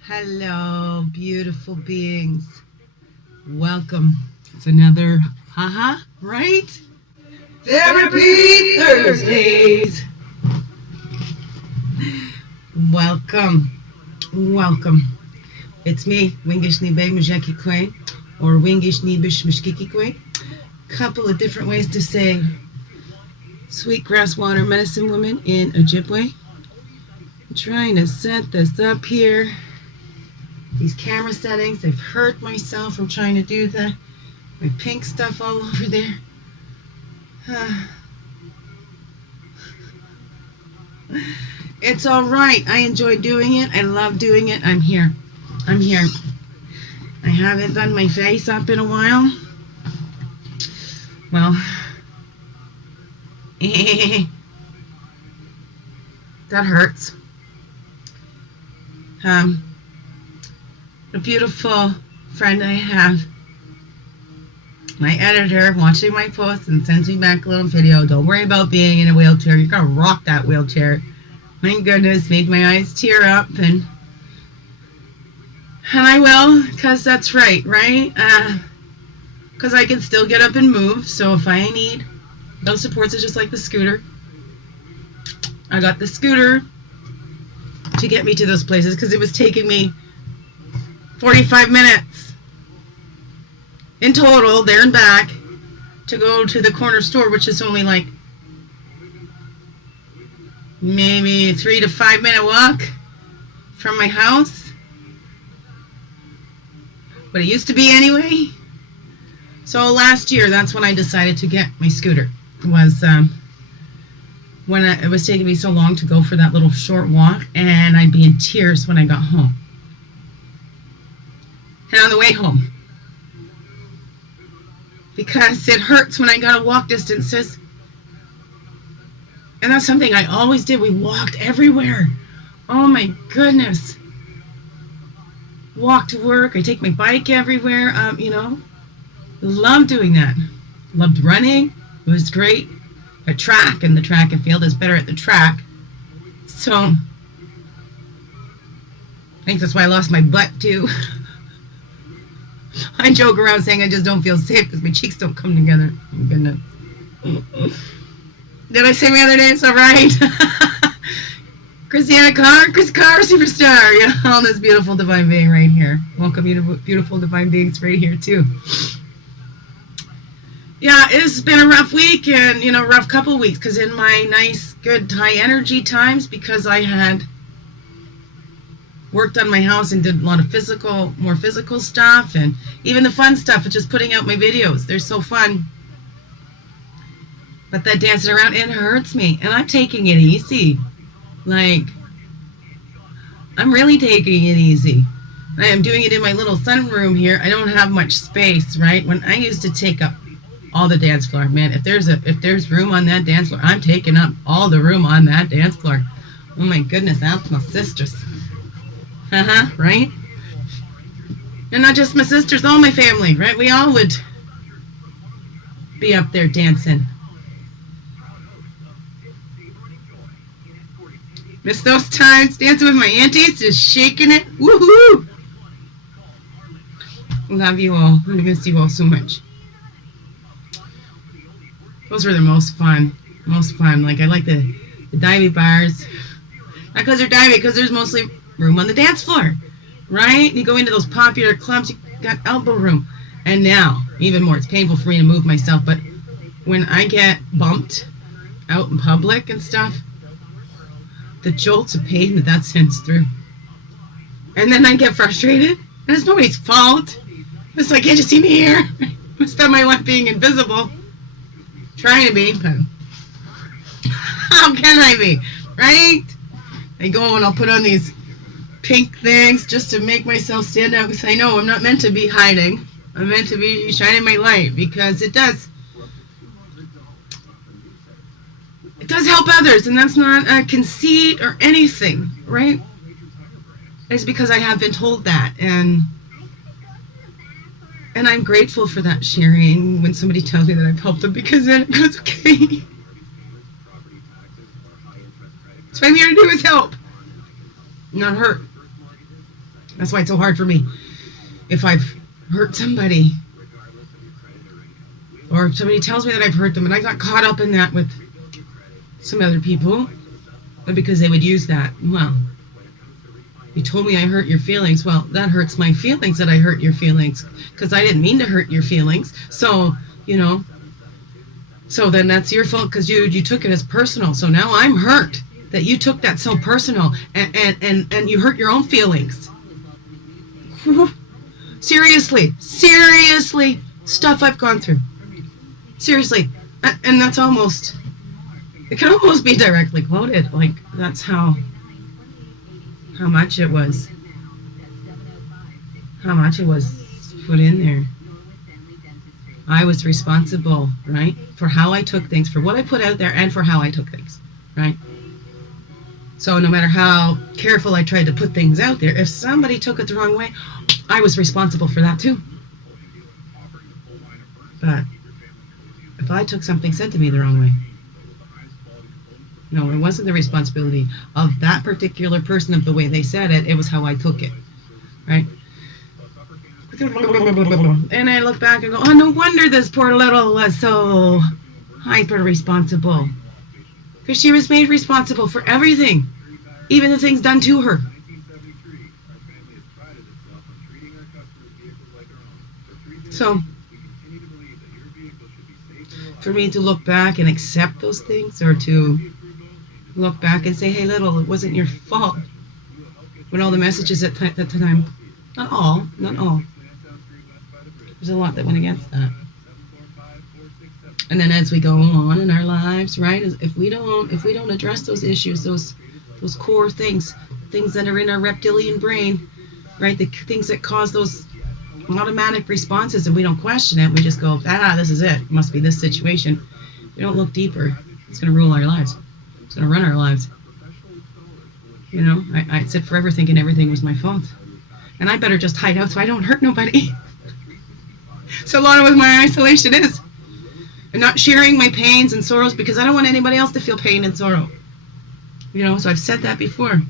Hello, beautiful beings. Welcome. It's another, right? Therapy Thursdays. Welcome. It's me, Wingish Nibe Mujeki Kwe, or Wingish Nibish Mishkiki Kwe. Couple of different ways to say sweet grass water medicine woman in Ojibwe. I'm trying to set this up here. These camera settings, I've hurt myself from trying to do my pink stuff all over there. It's all right. I enjoy doing it. I love doing it. I'm here. I haven't done my face up in a while. Well, that hurts. A beautiful friend I have, my editor, watching my posts and sends me back a little video. Don't worry about being in a wheelchair. You're going to rock that wheelchair. My goodness, made my eyes tear up. And I will, because that's right? Because I can still get up and move. So if I need those supports, it's just like the scooter. I got the scooter to get me to those places because it was taking me 45 minutes in total, there and back, to go to the corner store, which is only like maybe 3 to 5 minute walk from my house. But it used to be anyway. So last year, that's when I decided to get my scooter. It was when it was taking me so long to go for that little short walk, and I'd be in tears when I got home. And on the way home, because it hurts when I gotta walk distances. And that's something I always did. We walked everywhere. Oh my goodness. Walk to work. I take my bike everywhere. Love doing that. Loved running. It was great. A track, and the track and field is better at the track. So I think that's why I lost my butt too. I joke around saying I just don't feel safe because my cheeks don't come together. Oh my goodness. Did I say my other name so right? Christianna Car Superstar. Yeah, all this beautiful divine being right here. Welcome you to beautiful divine beings right here too. Yeah, it's been a rough week and, rough couple weeks because in my nice, good, high energy times, because I had worked on my house and did a lot of more physical stuff, and even the fun stuff of just putting out my videos. They're so fun. But that dancing around, it hurts me. And I'm taking it easy. I'm really taking it easy. I am doing it in my little sunroom here. I don't have much space, right? When I used to take up all the dance floor, man, if there's room on that dance floor, I'm taking up all the room on that dance floor. Oh my goodness, that's my sisters. Right? And not just my sisters, all my family, right? We all would be up there dancing. Miss those times dancing with my aunties, just shaking it. Woohoo! Love you all. I miss you all so much. Those were the most fun. I like the divey bars. Not because they're divey, because there's mostly room on the dance floor, right? You go into those popular clubs, you got elbow room. And now, even more, it's painful for me to move myself, but when I get bumped out in public and stuff, the jolts of pain that sends through. And then I get frustrated, and it's nobody's fault. It's like, can't you see me here? I spend my life being invisible. Trying to be, but how can I be, right? I go and I'll put on these pink things just to make myself stand out, because I know I'm not meant to be hiding. I'm meant to be shining my light, because it does help others, and that's not a conceit or anything, right? It's because I have been told that, and I'm grateful for that sharing when somebody tells me that I've helped them, because then it goes, okay. That's what I'm here to do, is help, not hurt. That's why it's so hard for me. If I've hurt somebody, or if somebody tells me that I've hurt them, and I got caught up in that with some other people, but because they would use that, well, you told me I hurt your feelings. Well, that hurts my feelings that I hurt your feelings, because I didn't mean to hurt your feelings. So, so then that's your fault, because you took it as personal. So now I'm hurt that you took that so personal, and you hurt your own feelings. Seriously, stuff I've gone through. Seriously, and that's almost, it can almost be directly quoted. Like, that's how much it was put in there. I was responsible, right, for how I took things, for what I put out there, and for how I took things, right? So no matter how careful I tried to put things out there, if somebody took it the wrong way, I was responsible for that too. But if I took something said to me the wrong way, no, it wasn't the responsibility of that particular person of the way they said it. It was how I took it, right? And I look back and go, oh, no wonder this poor little was so hyper responsible. Because she was made responsible for everything, even the things done to her. So, for me to look back and accept those things, or to look back and say, hey, little, it wasn't your fault, when all the messages at the time, not all, there's a lot that went against that. And then as we go on in our lives, right, if we don't address those issues, those core things that are in our reptilian brain, right, the things that cause those automatic responses, and we don't question it, we just go, this is it, must be this situation. We don't look deeper. It's going to rule our lives. It's going to run our lives. I'd sit forever thinking everything was my fault, and I better just hide out so I don't hurt nobody. So a lot of what my isolation is, and not sharing my pains and sorrows, because I don't want anybody else to feel pain and sorrow. So I've said that before.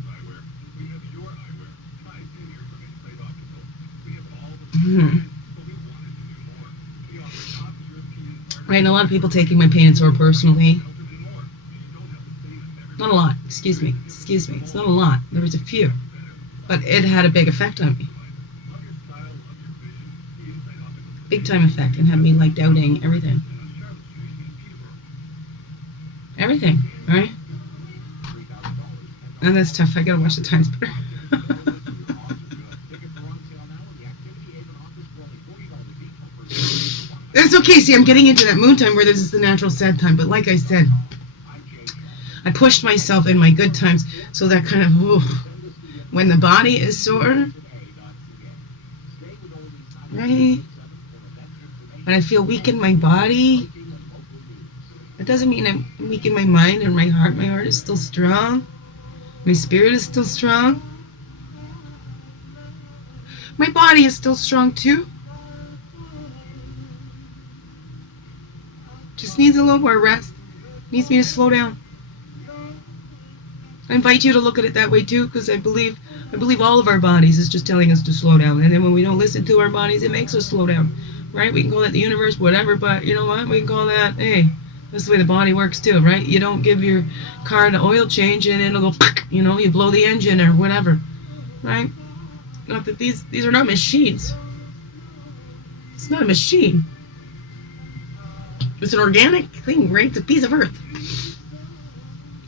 Right, and a lot of people taking my pain and sorrow personally. Not a lot, excuse me, it's not a lot. There was a few, but it had a big effect on me. Big time effect, and had me like doubting everything. Everything, right? And that's tough. I gotta watch the times better. It's okay. See, I'm getting into that moon time where this is the natural sad time. But like I said, I pushed myself in my good times, so that kind of, when the body is sore, right? And I feel weak in my body, that doesn't mean I'm weak in my mind or my heart. My heart is still strong. My spirit is still strong. My body is still strong too. Just needs a little more rest. Needs me to slow down. I invite you to look at it that way too, because I believe all of our bodies is just telling us to slow down. And then when we don't listen to our bodies, it makes us slow down. Right? We can call that the universe, whatever, but you know what? We can call that, hey, that's the way the body works too, right? You don't give your car an oil change and it'll go, you blow the engine or whatever, right? Not that these are not machines. It's not a machine. It's an organic thing, right? It's a piece of earth.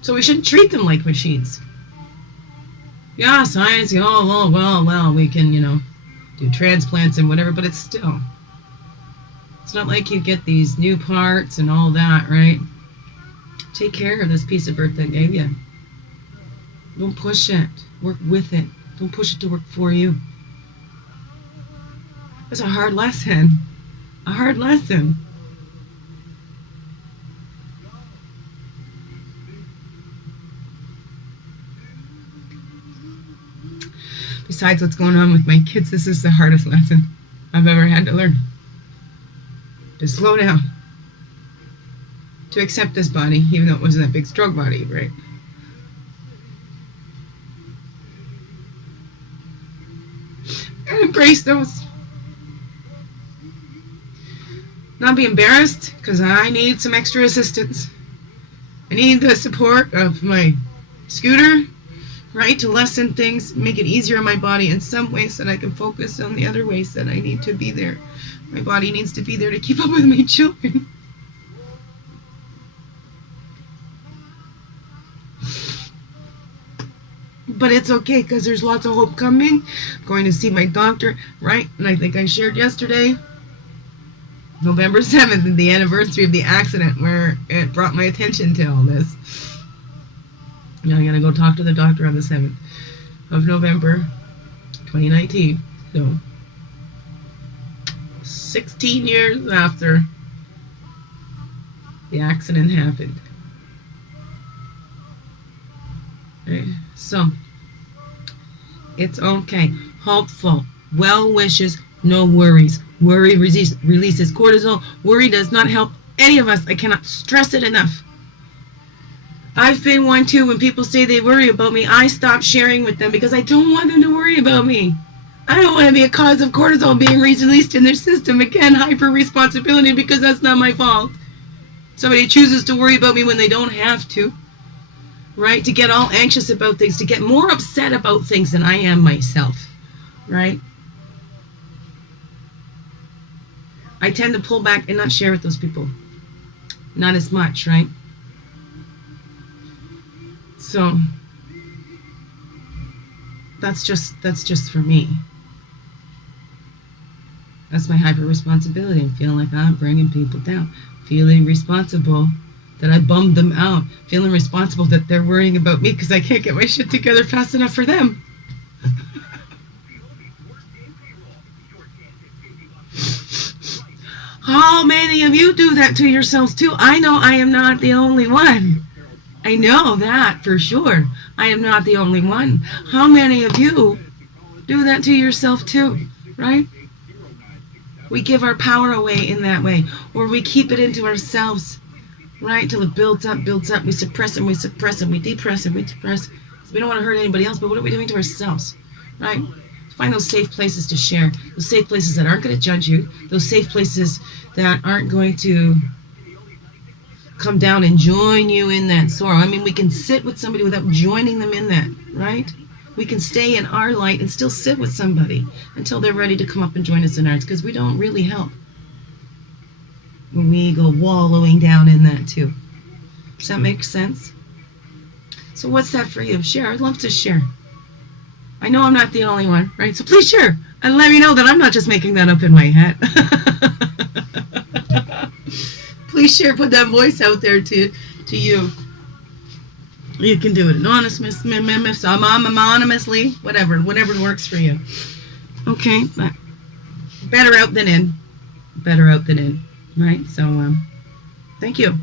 So we shouldn't treat them like machines. Yeah, science, well, we can, do transplants and whatever, but it's not like you get these new parts and all that, right? Take care of this piece of earth that gave you. Don't push it. Work with it. Don't push it to work for you. It's a hard lesson. A hard lesson. Besides what's going on with my kids, this is the hardest lesson I've ever had to learn. To slow down. To accept this body, even though it wasn't that big, strong body, right? embrace those. Not be embarrassed, because I need some extra assistance. I need the support of my scooter, right, to lessen things, make it easier on my body in some ways that I can focus on the other ways that I need to be there. My body needs to be there to keep up with my children. But it's okay, because there's lots of hope coming. I'm going to see my doctor, right? And I think I shared yesterday, November 7th, the anniversary of the accident where it brought my attention to all this. Now I'm going to go talk to the doctor on the 7th of November 2019. So, 16 years after the accident happened. Okay. So, it's okay. Hopeful. Well wishes, no worries. Worry releases cortisol. Worry does not help any of us. I cannot stress it enough. I've been one too. When people say they worry about me, I stop sharing with them because I don't want them to worry about me. I don't want to be a cause of cortisol being released in their system. Again, hyper responsibility, because that's not my fault. Somebody chooses to worry about me when they don't have to. Right? To get all anxious about things, to get more upset about things than I am myself. Right? I tend to pull back and not share with those people. Not as much, right? So that's just for me. That's my hyper responsibility. I'm feeling like I'm bringing people down. Feeling responsible that I bummed them out. Feeling responsible that they're worrying about me because I can't get my shit together fast enough for them. How many of you do that to yourselves too? I know I am not the only one. I know that for sure. I am not the only one. How many of you do that to yourself too, right? We give our power away in that way, or we keep it into ourselves, right? Till it builds up. We suppress and we depress and we depress. We don't want to hurt anybody else, but what are we doing to ourselves, right? Find those safe places to share, those safe places that aren't going to judge you, those safe places that aren't going to come down and join you in that sorrow. I mean, we can sit with somebody without joining them in that, right? We can stay in our light and still sit with somebody until they're ready to come up and join us in ours, because we don't really help when we go wallowing down in that too. Does that make sense? So what's that for you? Share. I'd love to share. I know I'm not the only one, right? So please share and let me know that I'm not just making that up in my head. Please share, put that voice out there to you. You can do it anonymously, whatever works for you. Okay, but better out than in, right? So, thank you.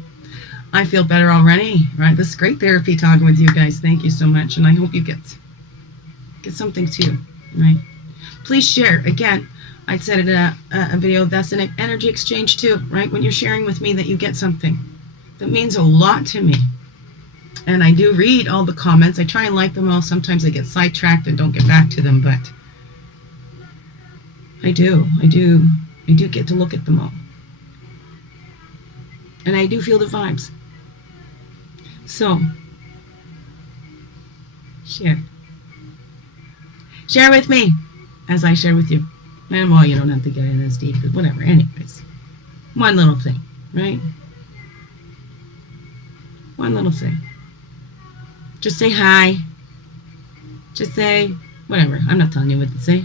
I feel better already, right? This is great therapy talking with you guys. Thank you so much, and I hope you get something too, right? Please share. Again, I said in a video, that's an energy exchange too, right? When you're sharing with me that you get something, that means a lot to me. And I do read all the comments. I try and like them all. Sometimes I get sidetracked and don't get back to them, but I do get to look at them all. And I do feel the vibes. So, share. Share with me as I share with you. And well, you don't have to get in as deep, but whatever. Anyways, one little thing, right? One little thing. Just say hi. Just say whatever. I'm not telling you what to say.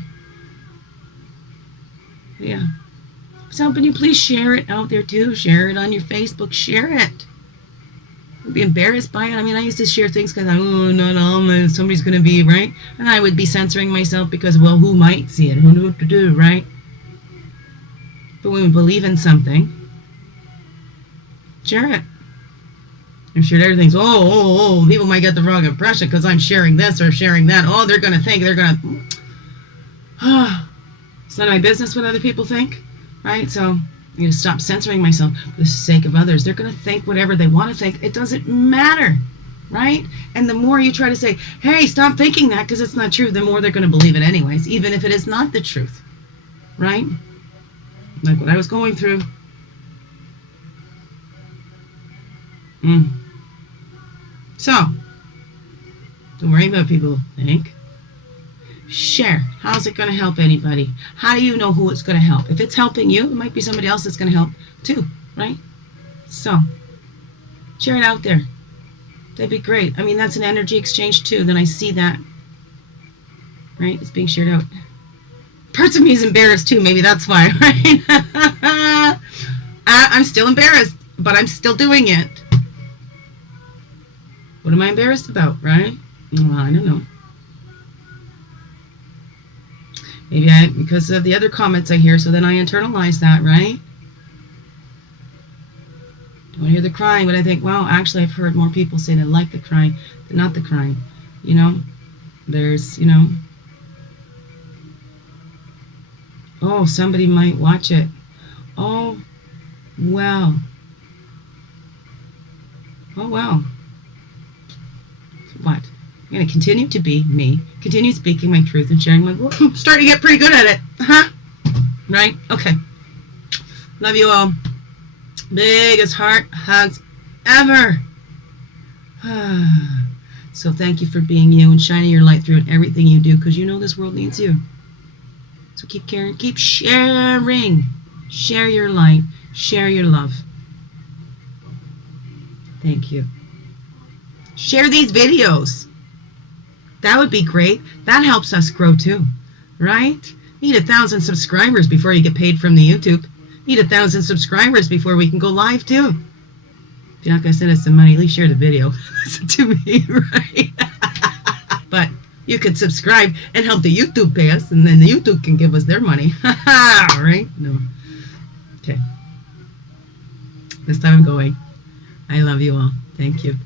Yeah. So, can you please share it out there too? Share it on your Facebook. Share it. Don't be embarrassed by it. I mean, I used to share things because not all, somebody's going to be, right? And I would be censoring myself because, well, who might see it? Who knew what to do, right? But when we believe in something, share it. And share everything. People might get the wrong impression because I'm sharing this or sharing that. Oh, they're going to think, it's none of my business what other people think, right? So I'm going to stop censoring myself for the sake of others. They're going to think whatever they want to think. It doesn't matter. right? And the more you try to say, hey, stop thinking that because it's not true, the more they're going to believe it anyways, even if it is not the truth, right? Like what I was going through. So, don't worry about what people think. Share. How's it going to help anybody? How do you know who it's going to help? If it's helping you, it might be somebody else that's going to help too, right? So, share it out there. That'd be great. I mean, that's an energy exchange too. Then I see that, right? It's being shared out. Parts of me is embarrassed too. Maybe that's why, right? I'm still embarrassed, but I'm still doing it. What am I embarrassed about, right? Well, I don't know. Maybe because of the other comments I hear, so then I internalize that, right? Don't hear the crying, but I think, well, actually I've heard more people say they like the crying than not the crying. You know, there's, you know, oh, somebody might watch it. Oh, well. Oh, well. So what? I'm going to continue to be me, continue speaking my truth and sharing my voice. Starting to get pretty good at it. Huh? Right? Okay. Love you all. Biggest heart hugs ever. So thank you for being you and shining your light through in everything you do, because you know this world needs you. So keep caring, keep sharing. Share your light, share your love. Thank you. Share these videos. That would be great. That helps us grow too, right? Need 1,000 subscribers before you get paid from the YouTube. Need 1,000 subscribers before we can go live too. If you're not going to send us some money, at least share the video. Listen to me, right? But you could subscribe and help the YouTube pay us, and then the YouTube can give us their money. Right? No. Okay. This time I'm going. I love you all. Thank you.